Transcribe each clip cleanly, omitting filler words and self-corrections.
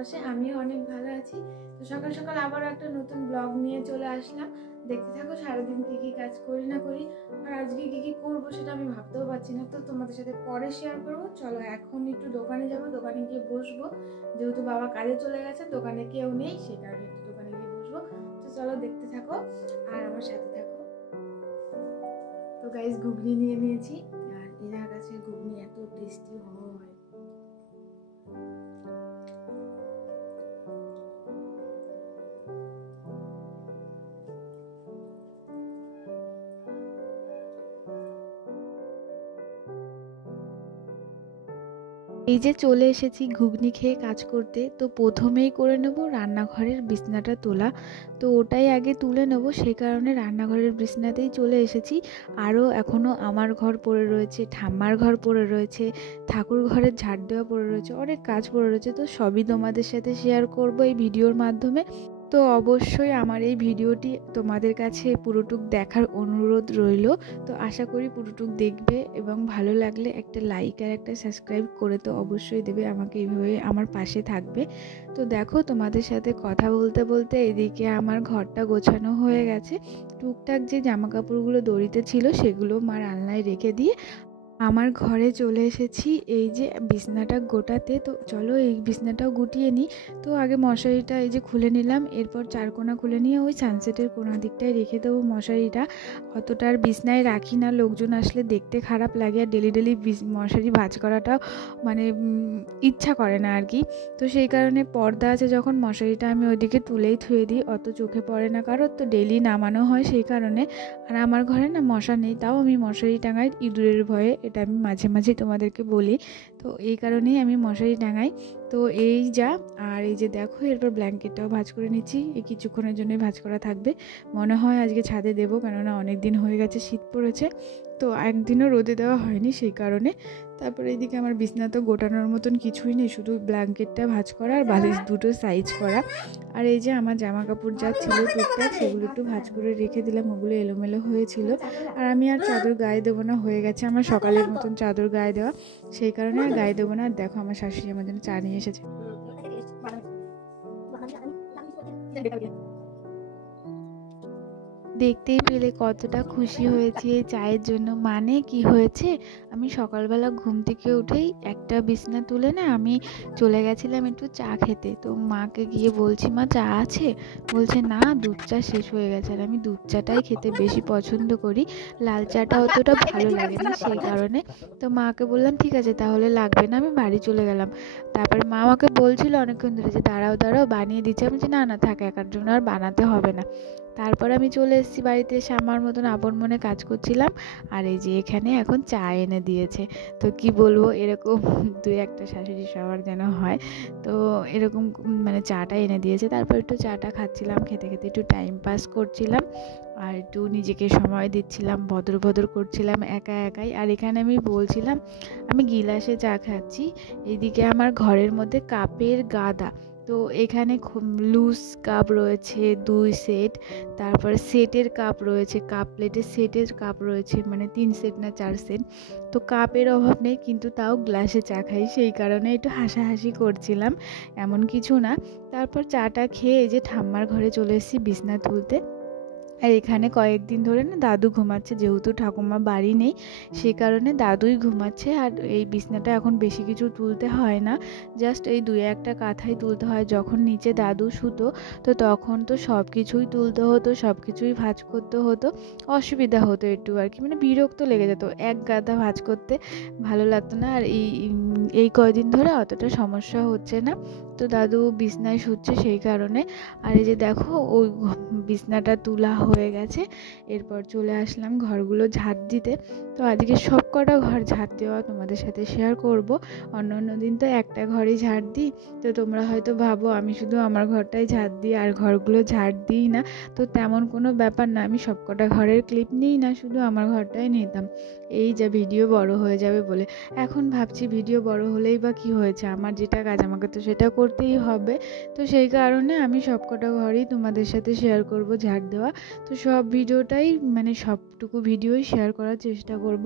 ভালোবাসে। আমিও অনেক ভালো আছি। তো সকাল সকাল আবারও একটা নতুন ব্লগ নিয়ে চলে আসলাম। দেখতে থাকো সারাদিন কী কী কাজ করি না করি, আর আজকে কী কী করবো সেটা আমি ভাবতেও পারছি না। তো তোমাদের সাথে পরে শেয়ার করবো। চলো এখন একটু দোকানে যাবো, দোকানে গিয়ে বসবো। যেহেতু বাবা কাজে চলে গেছে, দোকানে কেউ নেই, সেই কারণে একটু দোকানে গিয়ে বসবো। তো চলো দেখতে থাকো আর আমার সাথে থাকো। তো গাইস ঘুগনি নিয়ে নিয়েছি, আর এনার কাছে ঘুগনি এত টেস্টি হয়। এই যে চলে এসেছি ঘুগনি খেয়ে কাজ করতে। তো প্রথমেই করে নেব রান্নাঘরের বিছনাটা তোলা। তো ওটাই আগে তুলে নেব, সেই কারণে রান্নাঘরের বিছনাতেই চলে এসেছি। আরও এখনও আমার ঘর পড়ে রয়েছে, ঠাম্মার ঘর পড়ে রয়েছে, ঠাকুর ঘরের ঝাড় দেওয়া পড়ে রয়েছে, অনেক কাজ পড়ে রয়েছে। তো সবই তোমাদের সাথে শেয়ার করব এই ভিডিওর মাধ্যমে। তো অবশ্যই আমার এই ভিডিওটি তোমাদের কাছে পুরোটুক দেখার অনুরোধ রইল। তো আশা করি পুরোটুক দেখবে এবং ভালো লাগলে একটা লাইক আর একটা সাবস্ক্রাইব করে তো অবশ্যই দেবে, আমাকে এইভাবে আমার পাশে থাকবে। তো দেখো তোমাদের সাথে কথা বলতে বলতে এদিকে আমার ঘরটা গোছানো হয়ে গেছে। টুকটাক যে জামা কাপড়গুলো দড়িতে ছিল সেগুলো মার আলনায় রেখে দিয়ে আমার ঘরে চলে এসেছি এই যে বিছনাটা গোটাতে। তো চলো এই বিছনাটাও গুটিয়ে নিই। তো আগে মশারিটা এই যে খুলে নিলাম, এরপর চারকোনা খুলে নিয়ে ওই সানসেটের কোনা দিকটায় রেখে দেবো মশারিটা। অতটা আর বিছনায় রাখি না, লোকজন আসলে দেখতে খারাপ লাগে, আর ডেলি ডেলি মশারি ভাঁজ করাটাও মানে ইচ্ছা করে না আর কি। তো সেই কারণে পর্দা আছে যখন, মশারিটা আমি ওইদিকে তুলেই থুয়ে দিই, অত চোখে পড়ে না কারোর, তো ডেলি নামানো হয় সেই কারণে। আর আমার ঘরে না মশা নেই, তাও আমি মশারি টাঙাই ইঁদুরের ভয়ে, এটা আমি মাঝে মাঝে তোমাদেরকে বলি। তো এই কারণেই আমি মশারি টাঙাই। তো এই যা, আর এই যে দেখো এরপর ব্ল্যাঙ্কেটটাও ভাঁজ করে নিচ্ছি, এই কিছুক্ষণের জন্যই ভাঁজ করা থাকবে। মনে হয় আজকে ছাদে দেবো, কেননা অনেক দিন হয়ে গেছে শীত পড়েছে, তো একদিনও রোদে দেওয়া হয়নি সেই কারণে। তারপরে এইদিকে আমার বিছনা তো গোটানোর মতন কিছুই নেই, শুধু ব্ল্যাঙ্কেটটা ভাঁজ করা আর বালিশ দুটো সাইজ করা। আর এই যে আমার জামা কাপড় যা ছিল টুকটাক সেগুলো একটু ভাঁজ করে রেখে দিলাম, ওগুলো এলোমেলো হয়েছিল। আর আমি আর চাদর গায়ে দেবো না, হয়ে গেছে আমার সকালের মতন চাদর গায়ে দেওয়া, সেই কারণে আর গায়ে দেবো না। আর দেখো আমার শাশুড়ি আমার জন্য চা নিয়ে এসেছে। দেখতেই পেলে কতটা খুশি হয়েছি এই চায়ের জন্য। মানে কি হয়েছে, আমি সকালবেলা ঘুম থেকে উঠেই একটা বিছনা তুলে না আমি চলে গেছিলাম একটু চা খেতে। তো মাকে গিয়ে বলছি, মা চা আছে? বলছে না, দুধ চা শেষ হয়ে গেছে। আর আমি দুধ চাটাই খেতে বেশি পছন্দ করি, লাল চাটা অতটা ভালো লাগে না সেই কারণে। তো মাকে বললাম ঠিক আছে তাহলে লাগবে না, আমি বাড়ি চলে গেলাম। তারপরে মা আমাকে বলছিল অনেকক্ষণ ধরে যে দাঁড়াও দাঁড়াও বানিয়ে দিচ্ছি। আমি বলছি না না থাক, একার জন্য আর বানাতে হবে না। তারপর আমি চলে এসেছি বাড়িতে, এসে আমার মতন আপন মনে কাজ করছিলাম। আর এই যে এখানে এখন চা এনে দিয়েছে। তো কি বলবো, এরকম দুই একটা শাশুড়ি সবার যেন হয়। তো এরকম মানে চাটা এনে দিয়েছে। তারপর একটু চাটা খাচ্ছিলাম, খেতে খেতে একটু টাইম পাস করছিলাম, আর একটু নিজেকে সময় দিচ্ছিলাম, ভদ্র ভদ্র করছিলাম একা একাই। আর এখানে আমি বলছিলাম আমি গিলাসে চা খাচ্ছি, এইদিকে আমার ঘরের মধ্যে কাপের গাদা। তো এখানে লুজ কাপ রয়েছে 2 সেট, তারপর সেটের কাপ রয়েছে, কাপ প্লেটের সেটের কাপ রয়েছে, মানে 3 সেট না 4 সেট। তো কাপের অভাব নেই, কিন্তু তাও গ্লাসে চা খাই, সেই কারণে একটু হাসাহাসি করছিলাম, এমন কিছু না। তারপর চাটা খেয়ে এই যে ঠাম্মার ঘরে চলে এসেছি বিছনা তুলতে। আর এখানে কয়েকদিন ধরে না দাদু ঘুমাচ্ছে, যেহেতু ঠাকুমা বাড়ি নেই সে কারণে দাদুই ঘুমাচ্ছে। আর এই বিছনাটা এখন বেশি কিছু তুলতে হয় না, জাস্ট এই 2-1টা কাঁথাই তুলতে হয়। যখন নিচে দাদু শুতো তো তখন তো সব কিছুই তুলতে হতো, সব কিছুই ভাঁজ করতে হতো, অসুবিধা হতো একটু আর কি, মানে বিরক্ত লেগে যেত, এক গাদা ভাঁজ করতে ভালো লাগতো না। আর এই কয়দিন ধরে অতটা সমস্যা হচ্ছে না, তো দাদু বিছনায় শুচ্ছে সেই কারণে। আর এই যে দেখো ওই বিছনাটা তুলা হয়ে গেছে, এরপর চলে আসলাম ঘরগুলো ঝাড় দিতে। তো আজকে সব কটা ঘর ঝাড় দেওয়া তোমাদের সাথে শেয়ার করব। অন্য অন্য দিন তো একটা ঘরই ঝাড় দিই, তো তোমরা হয়তো ভাবো আমি শুধু আমার ঘরটাই ঝাড় দিই আর ঘরগুলো ঝাড় দিই না। তো তেমন কোনো ব্যাপার না, আমি সব কটা ঘরের ক্লিপ নিই না, শুধু আমার ঘরটাই নিতাম, এই যা ভিডিও বড় হয়ে যাবে বলে। এখন ভাবছি ভিডিও বড় হলেই বা কি হয়েছে, আমার যেটা কাজ আমাকে তো সেটা করতেই হবে। তো সেই কারণে আমি সব কটা ঘরই তোমাদের সাথে শেয়ার করব ঝাড় দেওয়া। তো সব ভিডিওটাই মানে সবটুকু ভিডিওই শেয়ার করার চেষ্টা করব।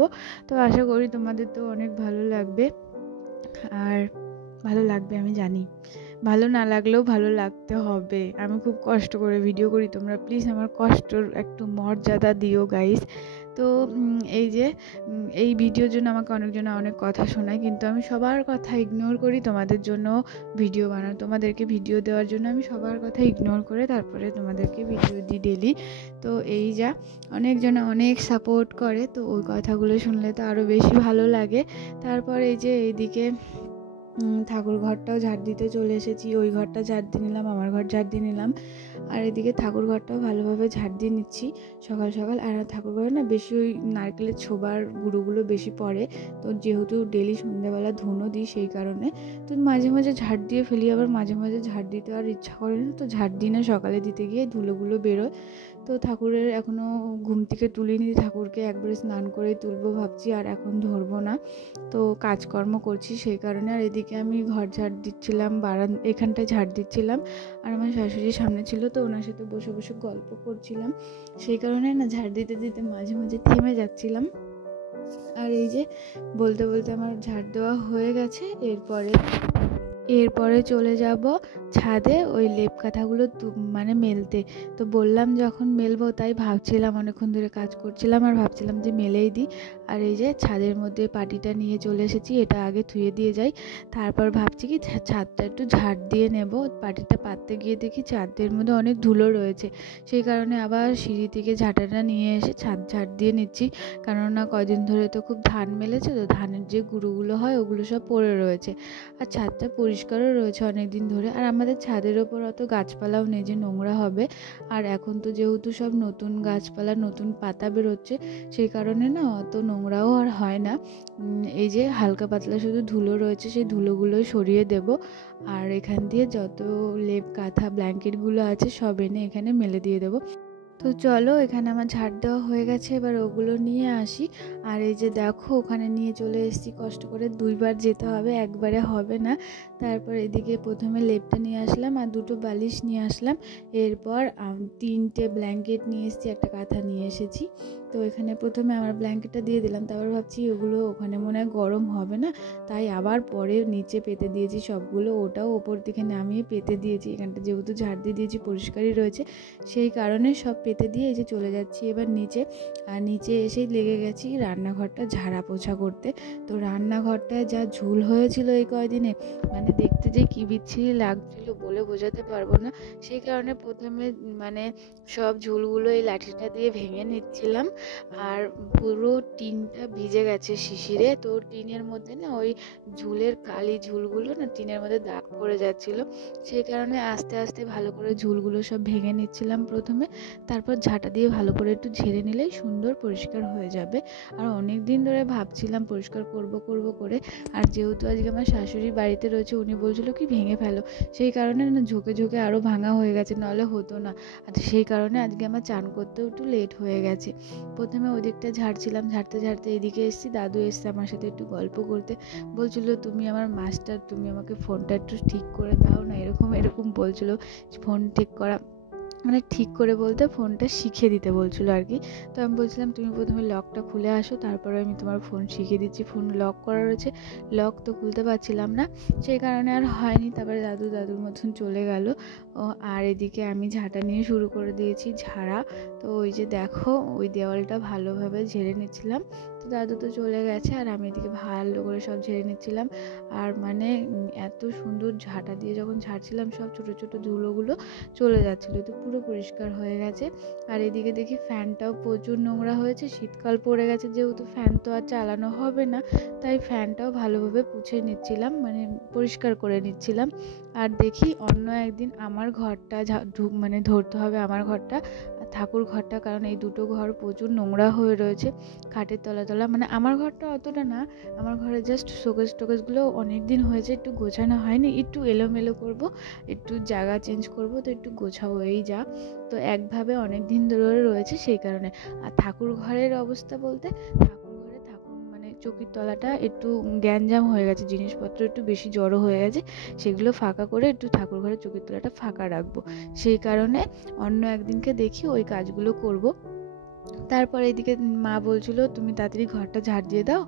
তো আশা করি তোমাদের তো অনেক ভালো লাগবে, আর ভালো লাগবে আমি জানি। ভালো না লাগলেও ভালো লাগতে হবে। আমি খুব কষ্ট করে ভিডিও করি, তোমরা প্লিজ আমার কষ্টর একটু মর্যাদা দিও গাইস। তো এই যে এই ভিডিওর জন্য আমাকে অনেকজন অনেক কথা শোনায়, কিন্তু আমি সবার কথা ইগনোর করি তোমাদের জন্য ভিডিও বানাই। তোমাদেরকে ভিডিও দেওয়ার জন্য আমি সবার কথা ইগনোর করে তারপরে তোমাদেরকে ভিডিও দিই ডেলি। তো এই যা অনেকজন অনেক সাপোর্ট করে, তো ওই কথাগুলো শুনলে তো আরও বেশি ভালো লাগে। তারপর এই যে এইদিকে ঠাকুর ঘরটাও ঝাড় দিতে চলে এসেছি। ওই ঘরটা ঝাড় দিয়ে নিলাম, আমার ঘর ঝাড় দিয়ে নিলাম, আর এদিকে ঠাকুর ঘরটাও ভালোভাবে ঝাড় দিয়ে নিচ্ছি সকাল সকাল। আর ঠাকুর ঘরে না বেশি ওই নারকেলের ছোবার গুঁড়োগুলো বেশি পড়ে, তো যেহেতু ডেলি সন্ধ্যাবেলা ধুনো দিই সেই কারণে তো মাঝে মাঝে ঝাড় দিয়ে ফেলি, আবার মাঝে মাঝে ঝাড় দিতে আর ইচ্ছা করে না, তো ঝাড় দিই না। সকালে দিতে গিয়ে ধুলোগুলো বেরোয়। তো ঠাকুরের এখনও ঘুম থেকে তুলিনি, ঠাকুরকে একবারে স্নান করে তুলবো ভাবছি, আর এখন ধরবো না। তো কাজকর্ম করছি সেই কারণে। আর এদিকে আমি ঘর ঝাড় দিচ্ছিলাম, এখানটায় ঝাড় দিচ্ছিলাম, আর আমার শাশুড়ির সামনে ছিল, তো ওনার সাথে বসে বসে গল্প করছিলাম, সেই কারণে না ঝাড় দিতে দিতে মাঝে মাঝে থেমে যাচ্ছিলাম। আর এই যে বলতে বলতে আমার ঝাড় দেওয়া হয়ে গেছে। এরপরে চলে যাব ছাদে ওই লেপ কাঁথাগুলো মানে মেলতে। তো বললাম যখন মেলবো, তাই ভাবছিলাম, অনেকক্ষণ ধরে কাজ করছিলাম আর ভাবছিলাম যে মেলেই দিই। আর এই যে ছাদের মধ্যে পাটিটা নিয়ে চলে এসেছি, এটা আগে ধুয়ে দিয়ে যাই, তারপর ভাবছি কি ছাদটা একটু ঝাড় দিয়ে নেব। পাটিটা পাততে গিয়ে দেখি ছাদের মধ্যে অনেক ধুলো রয়েছে, সেই কারণে আবার সিঁড়ি থেকে ঝাঁটাটা নিয়ে এসে ছাদ ঝাড় দিয়ে নিচ্ছি। কেননা কয়দিন ধরে তো খুব ধান মেলেছে, তো ধানের যে গুঁড়োগুলো হয় ওগুলো সব পড়ে রয়েছে, আর ছাদটা পরিষ্কারও রয়েছে অনেক দিন ধরে। আর আমাদের ছাদের ওপর অত গাছপালাও নেই যে নোংরা হবে, আর এখন তো যেহেতু সব নতুন গাছপালা নতুন পাতা বেরোচ্ছে, সেই কারণে না অত নোংরাও আর হয় না। এই যে হালকা পাতলা শুধু ধুলো রয়েছে, সেই ধুলোগুলোই সরিয়ে দেব, আর এখান দিয়ে যত লেপ কাঁথা ব্ল্যাঙ্কেটগুলো আছে সব এনে এখানে মেলে দিয়ে দেবো। তো চলো, এখানে আমার ঝাড় দেওয়া হয়ে গেছে, এবার ওগুলো নিয়ে আসি। আর এই যে দেখো ওখানে নিয়ে চলে এসেছি, কষ্ট করে 2বার যেতে হবে, একবারে হবে না। তারপর এদিকে প্রথমে লেপটা নিয়ে আসলাম আর 2টো বালিশ নিয়ে আসলাম, এরপর 3টে ব্ল্যাঙ্কেট নিয়ে এসেছি, একটা কাঁথা নিয়ে এসেছি। তো এখানে প্রথমে আমার ব্ল্যাঙ্কেটটা দিয়ে দিলাম, তারপর ভাবছি ওগুলো ওখানে মনে হয় গরম হবে না, তাই আবার পরে নিচে পেতে দিয়েছি সবগুলো, ওটাও ওপর দিকে নামিয়ে পেতে দিয়েছি। এখানটা যেহেতু ঝাড় দিয়ে দিয়েছি পরিষ্কারই রয়েছে, সেই কারণে সব পেতে দিয়ে এই যে চলে যাচ্ছি এবার নিচে। আর নিচে এসেই লেগে গেছি রান্নাঘরটা ঝাড়া পোছা করতে। তো রান্নাঘরটায় যা ঝুল হয়েছিল এই কয়দিনে, মানে দেখতে যে কী বিচ্ছিরি লাগছিল বলে বোঝাতে পারবো না। সেই কারণে প্রথমে মানে সব ঝুলগুলো এই লাঠিটা দিয়ে ভেঙে নিচ্ছিলাম, আর পুরো টিনটা ভিজে গেছে শিশিরে, তো টিনের মধ্যে না ওই ঝুলের কালি ঝুলগুলো না টিনের মধ্যে দাগ পড়ে যাচ্ছিল, সেই কারণে আস্তে আস্তে ভালো করে ঝুলগুলো সব ভেঙে নিচ্ছিলাম প্রথমে, তারপর ঝাঁটা দিয়ে ভালো করে একটু ঝেড়ে নিলেই সুন্দর পরিষ্কার হয়ে যাবে। আর অনেক দিন ধরে ভাবছিলাম পরিষ্কার করব করে, আর যেহেতু আজকে আমার শাশুড়ি বাড়িতে রয়েছে, উনি বলছিল কি ভেঙে ফেলো, সেই কারণে না ঝুঁকে ঝুঁকে আরও ভাঙা হয়ে গেছে, নাহলে হতো না। আর সেই কারণে আজকে আমার চান করতেও একটু লেট হয়ে গেছে। প্রথমে ওদিকটা ঝাড়ছিলাম, ঝাড়তে ঝাড়তে এদিকে এসেছি, দাদু এসছে আমার সাথে একটু গল্প করতে, বলছিল তুমি আমার মাস্টার, তুমি আমাকে ফোনটা একটু ঠিক করে দাও না, এরকম এরকম বলছিল। ফোন ঠিক করা মানে ঠিক করে বলতে ফোনটা শিখিয়ে দিতে বলছিল আর কি। তো আমি বলছিলাম তুমি প্রথমে লকটা খুলে আসো, তারপরে আমি তোমার ফোন শিখিয়ে দিচ্ছি। ফোন লক করা রয়েছে, লক তো খুলতে পারছিলাম না, সেই কারণে আর হয়নি। তারপরে দাদুর মতন চলে গেল। আর এদিকে আমি ঝাঁটা নিয়ে শুরু করে দিয়েছি ঝাড়া। তো ওই যে দেখো ওই দেওয়ালটা ভালোভাবে ঝেড়ে নিচ্ছিলাম। তো দাদু তো চলে গেছে, আর আমি এদিকে ভালো করে সব ঝেড়ে নিচ্ছিলাম। আর মানে এত সুন্দর ঝাঁটা দিয়ে যখন ঝাড়ছিলাম সব ছোটো ছোটো ধুলোগুলো চলে যাচ্ছিলো, তো পুরো পরিষ্কার হয়ে গেছে। আর এদিকে দেখি ফ্যানটাও প্রচুর নোংরা হয়েছে, শীতকাল পড়ে গেছে যেহেতু ফ্যান তো আর চালানো হবে না, তাই ফ্যানটাও ভালোভাবে পুছে নিচ্ছিলাম, মানে পরিষ্কার করে নিচ্ছিলাম। আর দেখি অন্য একদিন আমার ঘরটা মানে ধরতে হবে আমার ঘরটা আর ঠাকুর ঘরটা, কারণ এই দুটো ঘর প্রচুর নোংরা হয়ে রয়েছে, খাটের তলা মানে আমার ঘরটা অতটা না, আমার ঘরে জাস্ট শোকেস টোকেসগুলো অনেক দিন হয়েছে একটু গোছানো হয়নি, একটু এলোমেলো করব, একটু জায়গা চেঞ্জ করব, তো একটু গোছাবো এই যা। তো একভাবে অনেক দিন ধরে রয়েছে সেই কারণে। আর ঠাকুর ঘরের অবস্থা বলতে ঠাকুর মানে চৌকির তলাটা একটু গ্যাঞ্জাম হয়ে গেছে, জিনিসপত্র একটু বেশি জড়ো হয়ে গেছে, সেগুলো ফাঁকা করে একটু ঠাকুর ঘরের চৌকির তলাটা ফাঁকা রাখবো, সেই কারণে অন্য একদিনকে দেখি ওই কাজগুলো করব। তারপর এদিকে মা বলছিল তুমি তাড়াতাড়ি ঘরটা ঝাড় দিয়ে দাও,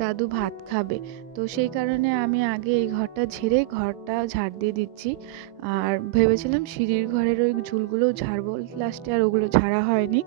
দাদু ভাত খাবে। তো সেই কারণে আমি আগে এই ঘরটা ঝেড়ে ঘরটা ঝাড় দিয়ে দিচ্ছি। আর ভেবেছিলাম সিঁড়ির ঘরের ওই ঝুলগুলো ঝাড়বো, লাস্টে আর ওগুলো ঝাড়া হয়নি।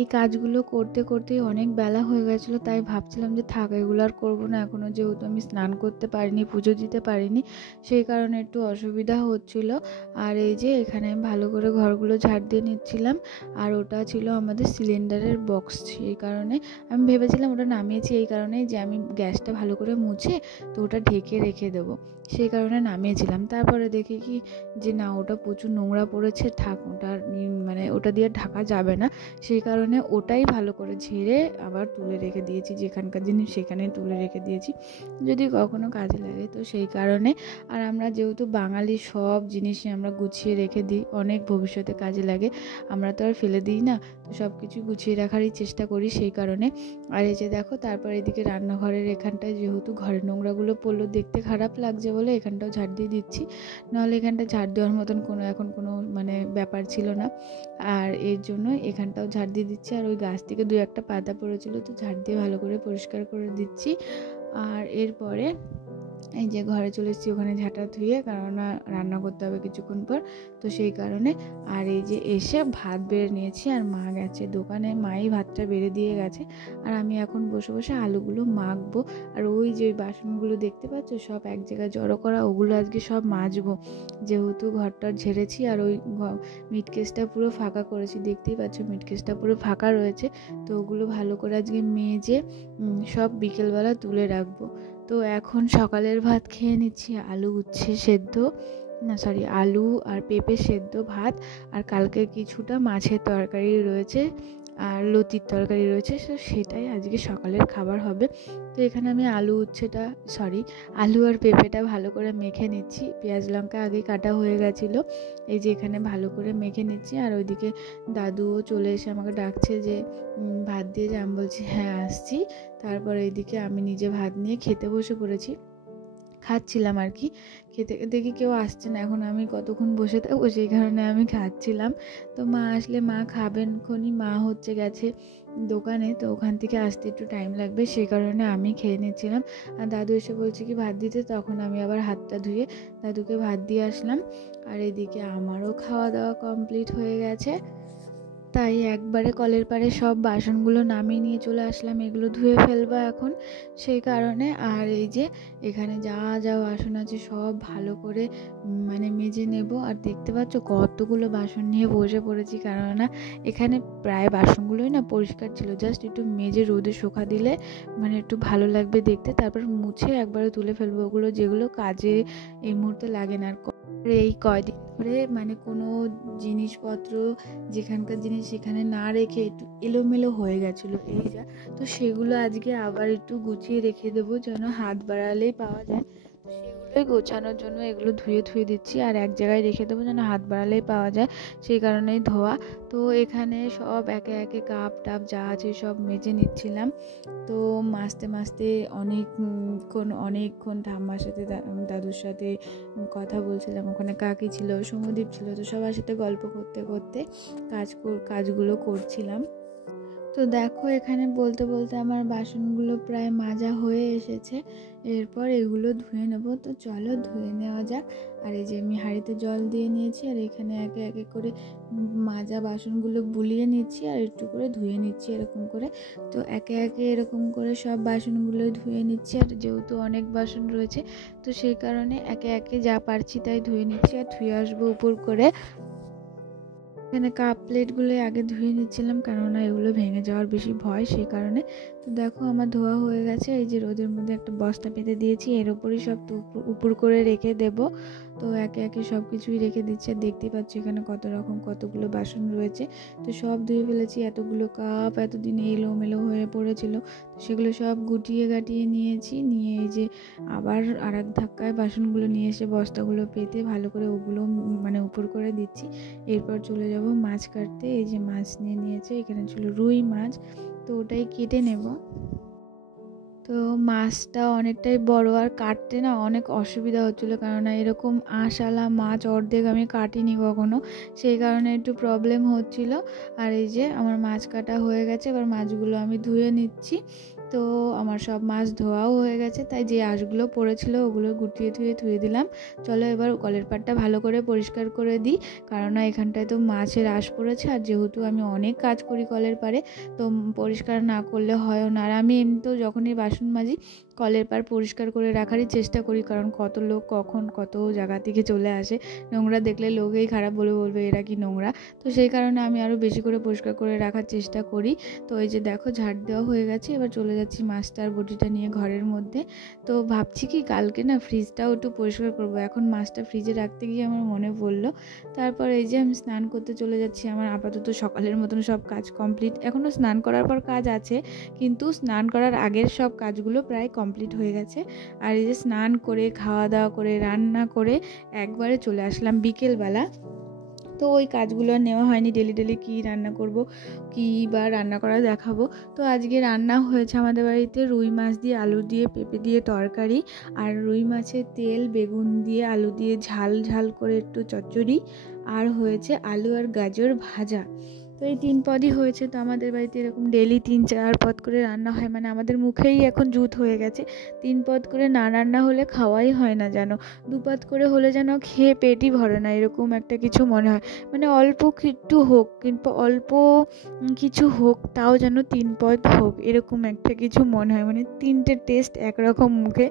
এই কাজগুলো করতে করতেই অনেক বেলা হয়ে গেছিলো, তাই ভাবছিলাম যে থাক এগুলো আর করবো না এখনও, যেহেতু আমি স্নান করতে পারিনি, পুজো দিতে পারিনি, সেই কারণে একটু অসুবিধা হচ্ছিলো। আর এই যে এখানে আমি ভালো করে ঘরগুলো ঝাড় দিয়ে নিচ্ছিলাম। আর ওটা ছিল আমাদের সিলিন্ডারের বক্স, সেই কারণে আমি ভেবেছিলাম ওটা নামিয়েছি এই কারণে যে আমি গ্যাসটা ভালো করে মুছে তো ওটা ঢেকে রেখে দেবো, সেই কারণে নামিয়েছিলাম। তারপরে দেখি কি যে না, ওটা প্রচুর নোংরা পড়েছে, থাক ওটা মানে ওটা দিয়ে ঢাকা যাবে না, সেই কারণে ওটাই ভালো করে ঝেড়ে আবার তুলে রেখে দিয়েছি, যেখানকার জিনিস সেখানে তুলে রেখে দিয়েছি যদি কখনো কাজে লাগে। তো সেই কারণে আর আমরা যেহেতু বাঙালি, সব জিনিসই আমরা গুছিয়ে রেখে দিই, অনেক ভবিষ্যতে কাজে লাগে, আমরা তো আর ফেলে দিই না, তো সব কিছু গুছিয়ে রাখারই চেষ্টা করি সেই কারণে। আর এই যে দেখো, তারপর এদিকে রান্নাঘরের এখানটায় যেহেতু ঘরের নোংরাগুলো পড়লো, দেখতে খারাপ লাগছে বলে এখানটাও ঝাড় দিয়ে দিচ্ছি, নাহলে এখানটা ঝাড় দেওয়ার মতন এখন কোনো মানে ব্যাপার ছিল না। আর এর জন্য এখানটাও ঝাড় দিয়ে দিচ্ছি। আর ওই গাছ থেকে 2-1টা পাতা পড়েছিল, তো ঝাড় দিয়ে ভালো করে পরিষ্কার করে দিচ্ছি। আর এরপরে এই যে ঘরে চলে এসেছি, ওখানে ঝাঁটা ধুয়ে, কেননা রান্না করতে হবে কিছুক্ষণ পর, তো সেই কারণে। আর এই যে এসে ভাত বেড়ে নিয়েছি, আর মা গেছে দোকানে, মাই ভাতটা বেড়ে দিয়ে গেছে। আর আমি এখন বসে বসে আলুগুলো মাখবো। আর ওই যে বাসনগুলো দেখতে পাচ্ছ সব এক জায়গায় জড়ো করা, ওগুলো আজকে সব মাজবো, যেহেতু ঘরটা ঝেড়েছি। আর ওই মিটকেসটা পুরো ফাঁকা করেছি, দেখতেই পাচ্ছ মিটকেসটা পুরো ফাঁকা রয়েছে, তো ওগুলো ভালো করে আজকে মেজে সব বিকেলবেলা তুলে রাখবো। তো এখন সকালের ভাত খেয়ে নিচ্ছি, আলু আর পেঁপে সেদ্ধ ভাত, আর কালকে কিছুটা মাছের তরকারি রয়েছে আর লতির তরকারি রয়েছে, তো সেটাই আজকে সকালের খাবার হবে। তো এখানে আমি আলু আর পেঁপেটা ভালো করে মেখে নিচ্ছি, পেঁয়াজ লঙ্কা আগে কাটা হয়ে গেছিলো, এই যে এখানে ভালো করে মেখে নিচ্ছি। আর ওইদিকে দাদুও চলে এসে আমাকে ডাকছে যে ভাত দিয়ে যা, আমি বলছি হ্যাঁ আসছি। তারপর এইদিকে আমি নিজে ভাত নিয়ে খেতে বসে পড়েছি, খাচ্ছিলাম আর কি। খেতে দেখি কেউ আসছে না, এখন আমি কতক্ষণ বসে থাকবো, সেই কারণে আমি খাচ্ছিলাম। তো মা আসলে মা খাবেন খনি, মা গেছে দোকানে, তো ওখান থেকে আসতে একটু টাইম লাগবে, সেই কারণে আমি খেয়ে নিচ্ছিলাম। আর দাদু এসে বলছে কি ভাত দিতে, তখন আমি আবার হাতটা ধুয়ে দাদুকে ভাত দিয়ে আসলাম। আর এদিকে আমারও খাওয়া দাওয়া কমপ্লিট হয়ে গেছে, তাই একবারে কলের পাড়ে সব বাসনগুলো নামিয়ে নিয়ে চলে আসলাম, এগুলো ধুয়ে ফেলবো এখন, সেই কারণে। আর এই যে এখানে যা যা বাসন আছে সব ভালো করে মানে মেজে নেব। আর দেখতে পাচ্ছ কতগুলো বাসন নিয়ে বসে পড়েছি, কেননা এখানে প্রায় বাসনগুলোই না পরিষ্কার ছিল, জাস্ট একটু মেজে রোদে শুকা দিলে মানে একটু ভালো লাগবে দেখতে, তারপর মুছে একবারে তুলে ফেলবো ওগুলো, যেগুলো কাজে এই মুহূর্তে লাগে না। আর এই কয়দিন ধরে মানে কোনো জিনিসপত্র যেখানকার জিনিস সেখানে না রেখে একটু এলোমেলো হয়ে গেছিলো, এই যা, তো সেগুলো আজকে আবার একটু গুছিয়ে রেখে দেবো, যেন হাত বাড়ালেই পাওয়া যায়, তো সেগুলোই গোছানোর জন্য এগুলো ধুয়ে দিচ্ছি, আর এক জায়গায় রেখে দেবো যেন হাত বাড়ালেই পাওয়া যায়, সেই কারণেই ধোয়া। তো এখানে সব একে একে কাপ টাপ যা আছে সব মেজে নিচ্ছিলাম। তো মাঝতে অনেকক্ষণ ঠাম্মার সাথে দাদুর সাথে কথা বলছিলাম, ওখানে কাকি ছিল, সমুদীপ ছিল, তো সবার সাথে গল্প করতে করতে কাজগুলো করছিলাম। তো দেখো এখানে বলতে বলতে আমার বাসনগুলো প্রায় মাজা হয়ে এসেছে, এরপর এগুলো ধুয়ে নেব, তো চলো ধুয়ে নেওয়া যাক। আর এই যে আমি হাঁড়িতে জল দিয়ে নিয়েছি, আর এখানে একে একে করে মাজা বাসনগুলো বুলিয়ে নিচ্ছি, আর একটু করে ধুয়ে নিচ্ছি এরকম করে। তো একে একে এরকম করে সব বাসনগুলো ধুয়ে নিচ্ছি, আর যেহেতু অনেক বাসন রয়েছে তো সেই কারণে একে একে যা পারছি তাই ধুয়ে নিচ্ছি, আর ধুয়ে আসবো উপর করে। এখানে কাপ প্লেটগুলো আগে ধুয়ে নিচ্ছিলাম, কেননা এগুলো ভেঙে যাওয়ার বেশি ভয়, সেই কারণে। তো দেখো আমার ধোয়া হয়ে গেছে, এই যে রোদের মধ্যে একটা বস্তা পেতে দিয়েছি, এর উপরই সব উপর করে রেখে দেব। তো একে একে সব কিছুই রেখে দিচ্ছি, আর দেখতেই পাচ্ছি এখানে কতগুলো বাসন রয়েছে, তো সব ধুয়ে ফেলেছি। এতগুলো কাপ এতদিনে এলোমেলো হয়ে পড়েছিল, তো সেগুলো সব গুটিয়ে গাটিয়ে নিয়েছি, নিয়ে এই যে আবার আর এক ধাক্কায় বাসনগুলো নিয়ে এসে বস্তাগুলো পেতে ভালো করে ওগুলো মানে উপর করে দিচ্ছি। এরপর চলে যাব মাছ কাটতে, এই যে মাছ নিয়ে নিয়েছে, এখানে ছিল রুই মাছ, তো ওটাই কেটে নেব। তো তো মাছটা অনেকটাই বড়, আর কাটতে না অনেক অসুবিধা হচ্ছিলো, কেননা এরকম আঁশালা মাছ অর্ধেক আমি কাটিনি কখনো, সেই কারণে একটু প্রবলেম হচ্ছিল। আর এই যে আমার মাছ কাটা হয়ে গেছে, এবার মাছগুলো আমি ধুয়ে নিচ্ছি। তো আমার সব মাছ ধোয়াও হয়ে গেছে, তাই যে আঁশগুলো পড়েছিল ওগুলো গুটিয়ে ধুয়ে দিলাম। চলো এবার কলের পাড়টা ভালো করে পরিষ্কার করে দিই, কারণ এখানটায় তো মাছের আঁশ পড়েছে, আর যেহেতু আমি অনেক কাজ করি কলের পাড়ে, তো পরিষ্কার না করলে হয়ও না। আর আমি এমনিতেও যখনই বাসন মাজি কলের পাড় পরিষ্কার করে রাখারই চেষ্টা করি, কারণ কত লোক কখন কত জায়গা থেকে চলে আসে, নোংরা দেখলে লোকেই খারাপ বলবে এরা কি নোংরা। তো সেই কারণে আমি আরও বেশি করে পরিষ্কার করে রাখার চেষ্টা করি। তো এই যে দেখো ঝাড় দেওয়া হয়ে গেছে, এবার চলে যাচ্ছি মাছটার বটিটা নিয়ে ঘরের মধ্যে। তো ভাবছি কি কালকে না ফ্রিজটাও একটু পরিষ্কার করব, এখন মাছটা ফ্রিজে রাখতে গিয়ে আমার মনে পড়লো। তারপর এই যে আমি স্নান করতে চলে যাচ্ছি। আমার আপাতত সকালের মতন সব কাজ কমপ্লিট, এখনও স্নান করার পর কাজ আছে, কিন্তু স্নান করার আগের সব কাজগুলো প্রায় কমপ্লিট হয়ে গেছে। আর এই যে স্নান করে খাওয়া দাওয়া করে রান্না করে একবারে চলে আসলাম বিকেলবেলা। তো ওই কাজগুলো নেওয়া হয়নি, ডেলি কী রান্না করব, কী বা রান্না করা দেখাবো। তো আজকে রান্না হয়েছে আমাদের বাড়িতে রুই মাছ দিয়ে আলু দিয়ে পেঁপে দিয়ে তরকারি, আর রুই মাছের তেল বেগুন দিয়ে আলু দিয়ে ঝাল করে একটু চচ্চড়ি, আর হয়েছে আলু আর গাজর ভাজা। তো এই 3 পদই হয়েছে। তো আমাদের বাড়িতে এরকম ডেলি 3-4 পদ করে রান্না হয়, মানে আমাদের মুখেই এখন জুত হয়ে গেছে। 3 পদ করে না রান্না হলে খাওয়াই হয় না যেন, 2 পদ করে হলে যেন খেয়ে পেটই ভরে না, এরকম একটা কিছু মনে হয়। মানে অল্প একটু হোক, কিন্তু অল্প কিছু হোক, তাও যেন 3 পদ হোক, এরকম একটা কিছু মনে হয়। মানে 3টে টেস্ট একরকম মুখে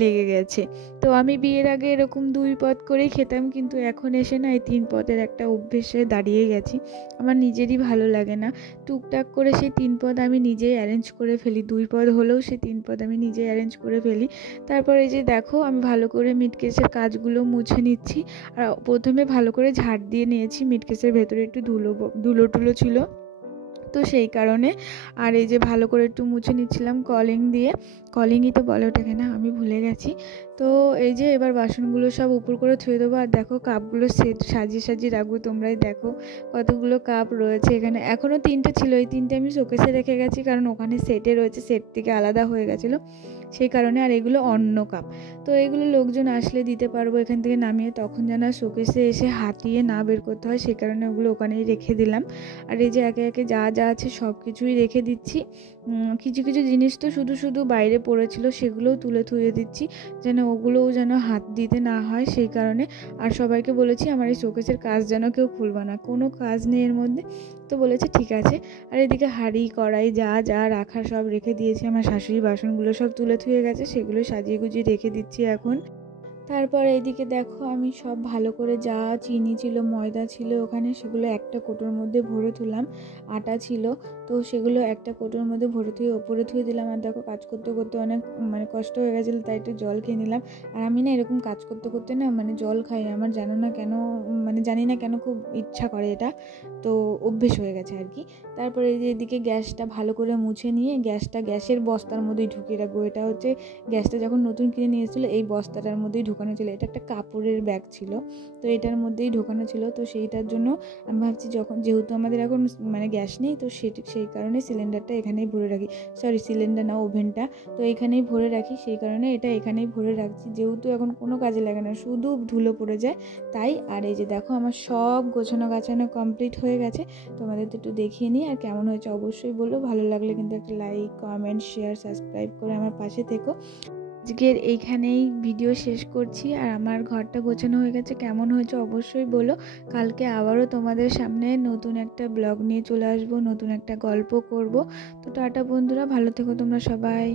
লেগে গেছে। তো আমি বিয়ের আগে এরকম 2 পদ করেই খেতাম, কিন্তু এখন এসে না এই 3 পদের একটা অভ্যেসে দাঁড়িয়ে গেছি। আমার নিজেরই ভালো লাগে না, টুকটাক করে সেই 3 পদ আমি নিজেই অ্যারেঞ্জ করে ফেলি, 2 পদ হলেও সেই 3 পদ আমি নিজেই অ্যারেঞ্জ করে ফেলি। তারপর এই যে দেখো আমি ভালো করে মিটকেসের কাজগুলো মুছে নিচ্ছি। আর প্রথমে ভালো করে ঝাড় দিয়ে নিয়েছি, মিটকেসের ভেতরে একটু ধুলো ছিল, তো সেই কারণে। আর এই যে ভালো করে একটু মুছে নিচ্ছিলাম কলিংই তো বলে ওটাকে, না আমি ভুলে গেছি। তো এই যে এবার বাসনগুলো সব উপর করে ধুয়ে দেবো। আর দেখো কাপগুলো সেট সাজিয়ে রাখবো, তোমরাই দেখো কতগুলো কাপ রয়েছে এখানে। এখনও 3টে ছিল, এই 3টে আমি শোকেসে রেখে গেছি, কারণ ওখানে সেটে রয়েছে, সেট থেকে আলাদা হয়ে গেছিলো সেই কারণে। আর এগুলো অন্য কাপ, তো এগুলো লোকজন আসলে দিতে পারবো এখান থেকে নামিয়ে, তখন যেন শোকেসে এসে হাতিয়ে না বের করতে হয়, সেই কারণে ওগুলো ওখানেই রেখে দিলাম। আর এই যে একে একে যা আছে সব কিছুই রেখে দিচ্ছি। কিছু জিনিস তো শুধু বাইরে পড়েছিল, সেগুলোও তুলে থুয়ে দিচ্ছি, যেন ওগুলোও যেন হাত দিতে না হয়, সেই কারণে। আর সবাইকে বলেছি আমার এই শোকেসের কাজ যেন কেউ খুলবে না, কোনো কাজ নেই এর মধ্যে, তো বলেছে ঠিক আছে। আর এদিকে হাঁড়ি কড়াই যা রাখার সব রেখে দিয়েছি। আমার শাশুড়ি বাসনগুলো সব তুলে থুয়ে গেছে, সেগুলো সাজিয়ে গুজিয়ে রেখে দিচ্ছি এখন। তারপর এইদিকে দেখো আমি সব ভালো করে যা চিনি ছিল ময়দা ছিল ওখানে, সেগুলো একটা কোটোর মধ্যে ভরে তুললাম। আটা ছিল, তো সেগুলো একটা কোটোর মধ্যে ভরে থুয়ে ওপরে থুয়ে দিলাম। আর দেখো কাজ করতে অনেক মানে কষ্ট হয়ে গেছিলো, তাই একটু জল খেয়ে নিলাম। আর আমি না এরকম কাজ করতে না মানে জল খাই না, আমার জানি না কেন খুব ইচ্ছা করে এটা, তো অভ্যেস হয়ে গেছে আর কি। তারপরে এই যে এদিকে গ্যাসটা ভালো করে মুছে নিয়ে গ্যাসের বস্তার মধ্যেই ঢুকিয়ে রাখবো। এটা হচ্ছে গ্যাসটা যখন নতুন কিনে নিয়ে এসেছিলো এই বস্তাটার মধ্যেই ঢোকানো ছিল, এটা একটা কাপড়ের ব্যাগ ছিল, তো এটার মধ্যেই ঢোকানো ছিল। তো সেইটার জন্য আমি ভাবছি যেহেতু আমাদের এখন মানে গ্যাস নেই, তো সেই কারণে সিলিন্ডারটা এখানেই ভরে রাখি, সিলিন্ডার না ওভেনটা, তো এখানেই ভরে রাখি, সেই কারণে এটা এখানেই ভরে রাখছি, যেহেতু এখন কোনো কাজে লাগে না, শুধু ধুলো পড়ে যায় তাই। আর এই যে দেখো আমার সব গোছানো গাছানো কমপ্লিট হয়ে গেছে, তোমাদের তো একটু দেখিয়ে নিই। আর কেমন হয়েছে অবশ্যই বলো, ভালো লাগলে কিন্তু একটা লাইক কমেন্ট শেয়ার সাবস্ক্রাইব করে আমার পাশে থেকো। আজকের এইখানেই ভিডিও শেষ করছি। আর আমার ঘরটা গোছানো হয়ে গেছে, কেমন হয়েছে অবশ্যই বলো। কালকে আবারও তোমাদের সামনে নতুন একটা ব্লগ নিয়ে চলে আসবো, নতুন একটা গল্প করব। তো টাটা বন্ধুরা, ভালো থেকো তোমরা সবাই।